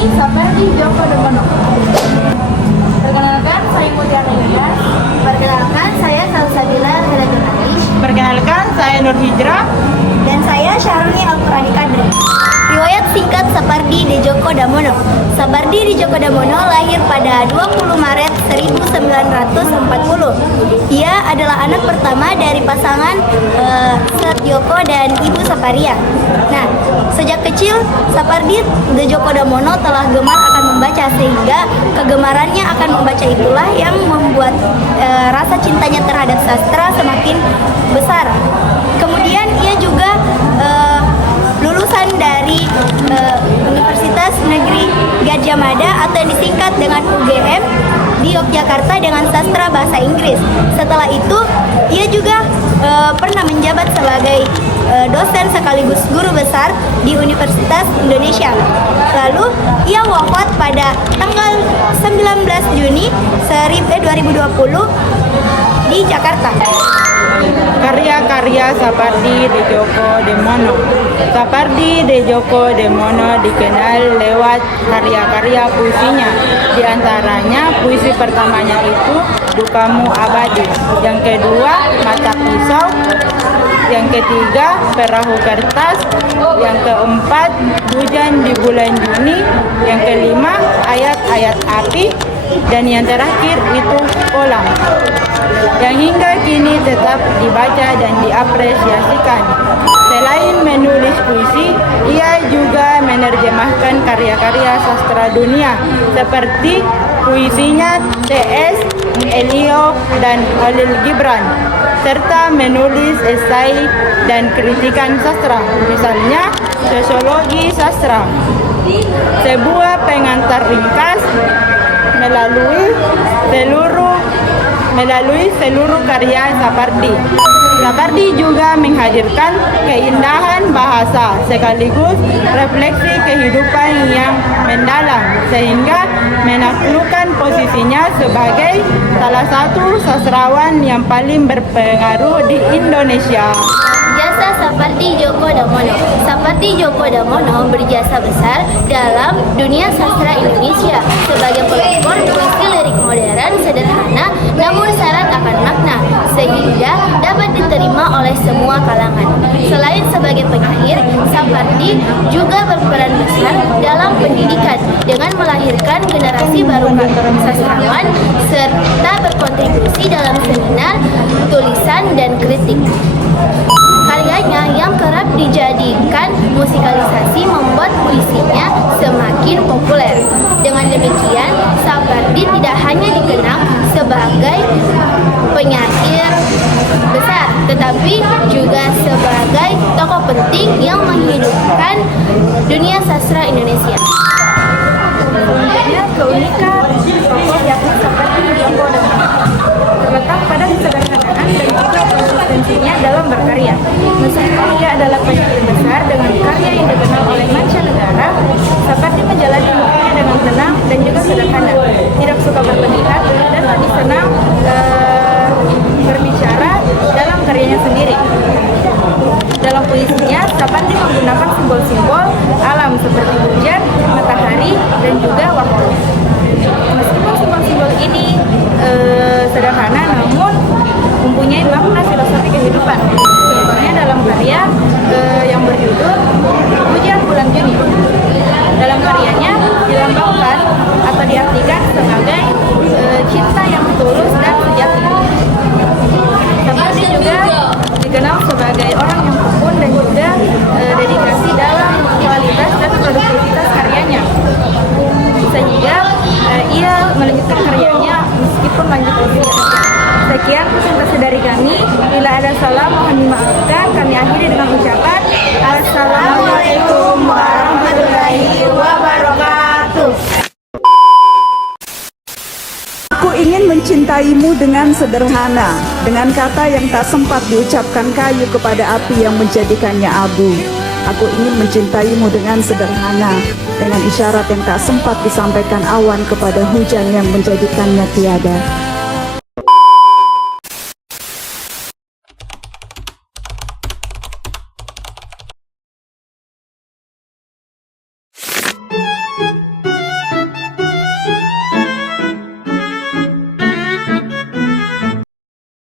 kami, Sapardi Djoko Damono. Perkenalkan, saya Mutiara Ilyas. Perkenalkan, saya Salsabila Helatunais. Perkenalkan, saya Nur Hijrah. Dan saya Syaruni Alqurani Kadri. Riwayat singkat Sapardi Djoko Damono. Sapardi Djoko Damono lahir pada 20 Maret 1940. Ia adalah anak pertama dari pasangan Setjoko dan Ibu Saparia. Nah, sejak kecil Sapardi Djoko Damono telah gemar akan membaca, sehingga kegemarannya akan membaca itulah yang membuat rasa cintanya terhadap sastra semakin besar. Kemudian ia juga lulusan dari Universitas Negeri Gadjah Mada atau yang disingkat dengan UGM di Yogyakarta dengan sastra bahasa Inggris. Setelah itu ia juga pernah menjabat sebagai dosen sekaligus guru besar di Universitas Indonesia. Lalu ia wafat pada tanggal 19 Juni 2020 di Jakarta. Karya-karya Sapardi Djoko Damono. Sapardi Djoko Damono dikenal lewat karya-karya puisinya. Di antaranya puisi pertamanya itu Dukamu Abadi, yang kedua Mata Pisau, yang ketiga Perahu Kertas, yang keempat Hujan di Bulan Juni, yang kelima Ayat-ayat Api, dan yang terakhir itu Kolam, yang hingga kini tetap dibaca dan diapresiasikan. Selain menulis puisi, ia juga menerjemahkan karya-karya sastra dunia seperti puisinya T.S. Eliot dan Khalil Gibran, serta menulis esai dan kritikan sastra, misalnya Sosiologi Sastra, sebuah pengantar ringkas melalui seluruh karya Sapardi. Sapardi juga menghadirkan keindahan bahasa sekaligus refleksi kehidupan yang mendalam, sehingga menaklukkan posisinya sebagai salah satu sastrawan yang paling berpengaruh di Indonesia. Jasa Sapardi Djoko Damono. Sapardi Djoko Damono berjasa besar dalam dunia sastra Indonesia sebagai pelopor puisi lirik modern sederhana namun syarat akan makna, sehingga dapat diterima oleh semua kalangan. Selain sebagai penyair, Sapardi juga berperan besar dalam pendidikan dengan melahirkan generasi baru sastrawan serta berkontribusi dalam seminar, tulisan, dan kritik. Karyanya yang kerap dijadikan musikalisasi membuat puisinya semakin populer. Dengan demikian, Sapardi tidak hanya dikenal sebagai penyair besar, tetapi juga sebagai tokoh penting yang menghidupkan dunia sastra Indonesia. Selanjutnya, keunikan tokoh yakni Sapardi Djoko Damono terletak pada kesederhanaan dan juga konsistensinya dalam berkarya. Meskipun ia adalah penyair besar dengan karya yang dikenal oleh mancanegara, Sapardi menjalani hidupnya dengan tenang dan juga sederhana, tidak suka berlebihan dan lebih senang berbicara dalam karyanya sendiri. Dalam puisinya, Sapardi menggunakan simbol-simbol alam seperti hujan, matahari, dan juga waktu. Meskipun simbol-simbol ini sederhana, namun mempunyai makna filosofi kehidupan. Contohnya dalam karya yang berjudul Hujan Bulan Juni. Dalam karyanya dilambangkan atau diartikan sebagai cinta yang tulus dan sejati. Sapardi juga dikenal sebagai orang yang tekun dan juga dedikasi dalam kualitas dan produktivitas karyanya, sehingga ia melanjutkan karyanya meskipun lanjut usia. Sekian presentasi dari kami. Bila ada salah mohon dimaafkan. Kami akhiri dengan ucapan Assalamualaikum warahmatullahi wabarakatuh. Aku ingin mencintaimu dengan sederhana, dengan kata yang tak sempat diucapkan kayu kepada api yang menjadikannya abu. Aku ingin mencintaimu dengan sederhana, dengan isyarat yang tak sempat disampaikan awan kepada hujan yang menjadikannya tiada.